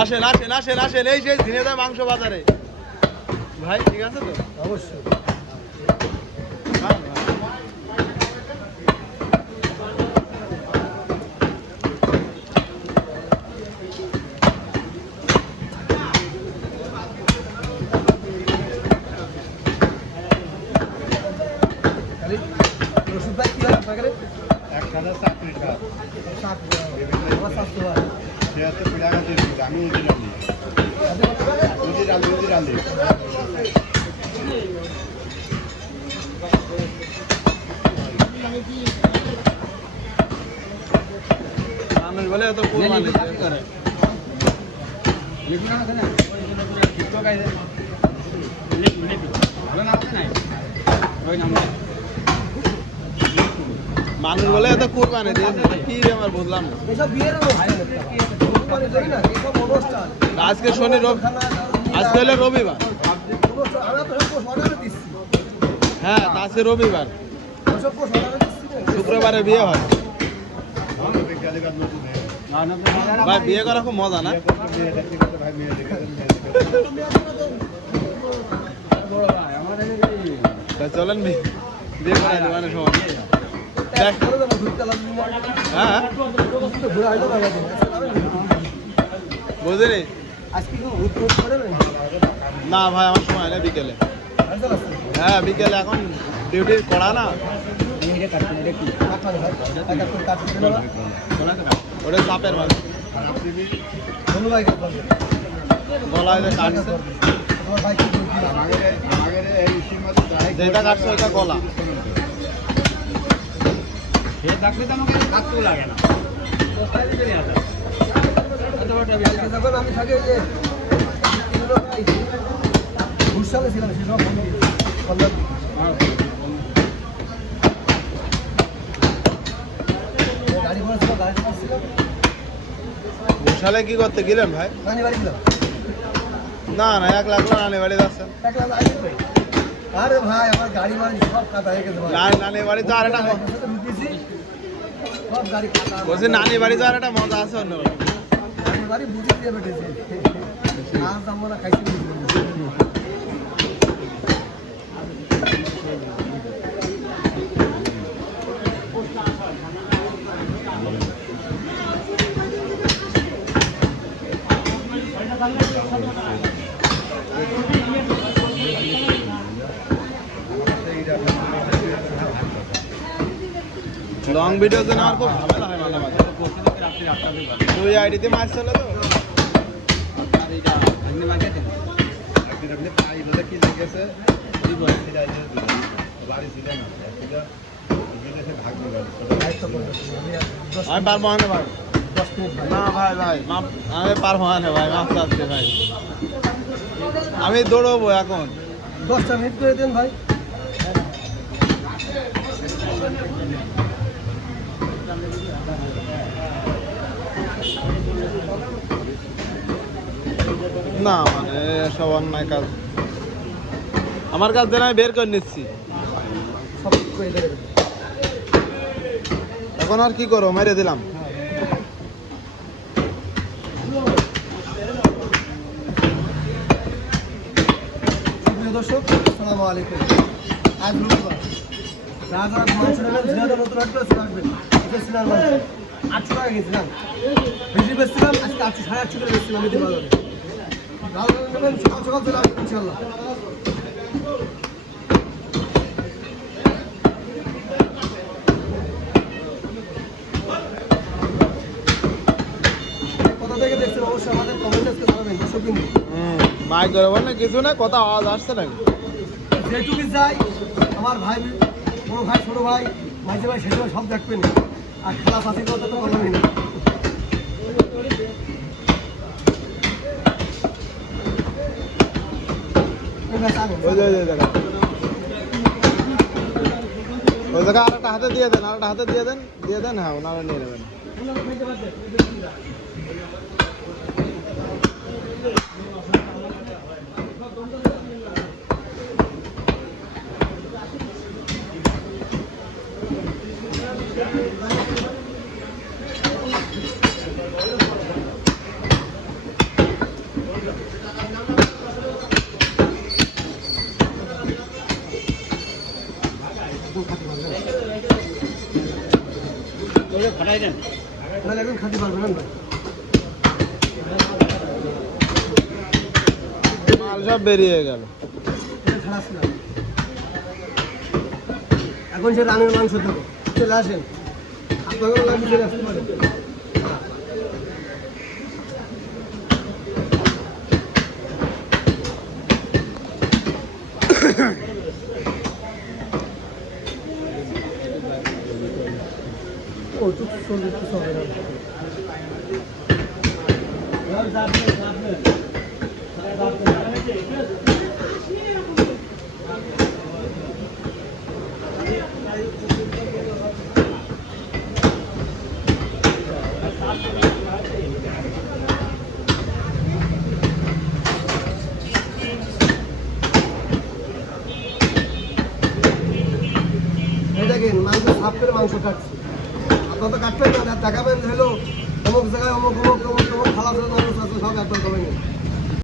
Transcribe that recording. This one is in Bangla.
আসেন আসেন আসেন আসেন, এই সেই ঝিনেদা মাংস বাজারে ভাই, ঠিক আছে তো? অবশ্যই। রশিদ ভাই কি হয় আপনাকে? একসাথে চাকরি কাজ আমার স্বাস্থ্য হয় সে হচ্ছে পিড়াঘাট আমি উজিরালি মানুষ বলে এত কোরবানি করে মানুষ বলে এত কোরবানি দিয়েছে, কি রে আমার বুঝলাম না। এসব বিয়ের অনুষ্ঠান আজকে শনি আজকে হলো রবিবার, হ্যাঁ আজকে রবিবার, শুক্রবারে বিয়ে হয়। ভাই বিয়ে করা খুব মজা না? চলেন বিয়ে করা মানে সময় হ্যাঁ বুঝলি না ভাই, আমার সময় না বিকেলে। হ্যাঁ বিকেলে এখন ডিউটি করা না, ওটা চাপের মাছ গলায় কাটছে, যেটা কাটছে ওইটা গলা। যখন আমি থাকি যে ভুষালে ছিলাম সেসব গাড়ি ঘোড়া ছিল, গাড়ি ছিল। ঘোষালে কি করতে গেলেন ভাই? নানি বাড়ি ছিল না না, 1 লাখ নানি বাড়ি যাচ্ছেন। আরে ভাই আমার গাড়ি মারি সব কাটা হয়ে গেছে ভাই। নানি বাড়ি তো আর একটা সব গাড়ি কাটা। বলছি নানি বাড়ি তো আর একটা মজা আছে অন্য। নানি বাড়ি বুঝে দিয়ে বেটেছে আজ আমরা খাইছি লং ভিডিও জন্য আমার খুব ঝামেলা হয় মাঝে মাঝে। 2 আইডিতে মাছ চলে তো। আমি পারবো না ভাই, 10 মিনিট ভাই। না ভাই ভাই আমি পারবো না ভাই, মাছ চাচ্ছে ভাই, আমি দৌড়বো এখন। 10টা মিনিট করে দেন ভাই। না মানে সব অন্যায় কাজ, আমার কাছ দিয়ে আমি বের করে নিচ্ছি, সব করে দেবেন। এখন আর কি করবো, মেরে দিলাম। প্রিয় দর্শক আসসালামু আলাইকুম। আজ রবিবার, যারা যারা মাংস নেবেন ঝিনাইদহ নতুন হাট করে চলে আসবেন। বেচছিলাম 800 টাকা গেছিলাম, বেশি বেচছিলাম আজকে 800 850 করে বেচছিলাম। এতে ভালো হবে, ভালো নেবেন সকাল সকাল চলে আসবেন ইনশাল্লাহ। কোথা থেকে দেখছেন অবশ্যই আমাদের কমেন্টে জানাবেন দর্শক কিন্তু। মাইক ধরে বল না, কিছু না, কথা আওয়াজ আসছে নাকি? যেটুকু যাই আমার ভাই, বড় ভাই, ছোট ভাই, মাঝে ভাই, শেষ ভাই সব দেখবেন। আর খেলা ফাঁসি কথা তো বলবেন না। ওই জায়গা আর একটা হাতে দিয়ে দেন, আর একটা হাতে দিয়ে দেন, হ্যাঁ ওনারা নিয়ে নেবেন। নাহলে একদম খাতে পারবে না ভাই। মাল সব বেরিয়ে গেল। এটা খারাপ না। এখন সে রানের মাংস দেবো, চলে আসেন আপনাকেও লাগবে, চলে আসতে পারেন। ও তো চল্লিশ কিছু হবে না। এই দেখেন মাংস সাফ করে মাংস কাটছি। আপনার তো কাটবেন না, দেখাবেন হলো অমুক জায়গায় অমুক অমুক অমুক অমুক খালা সব একবার করবেন।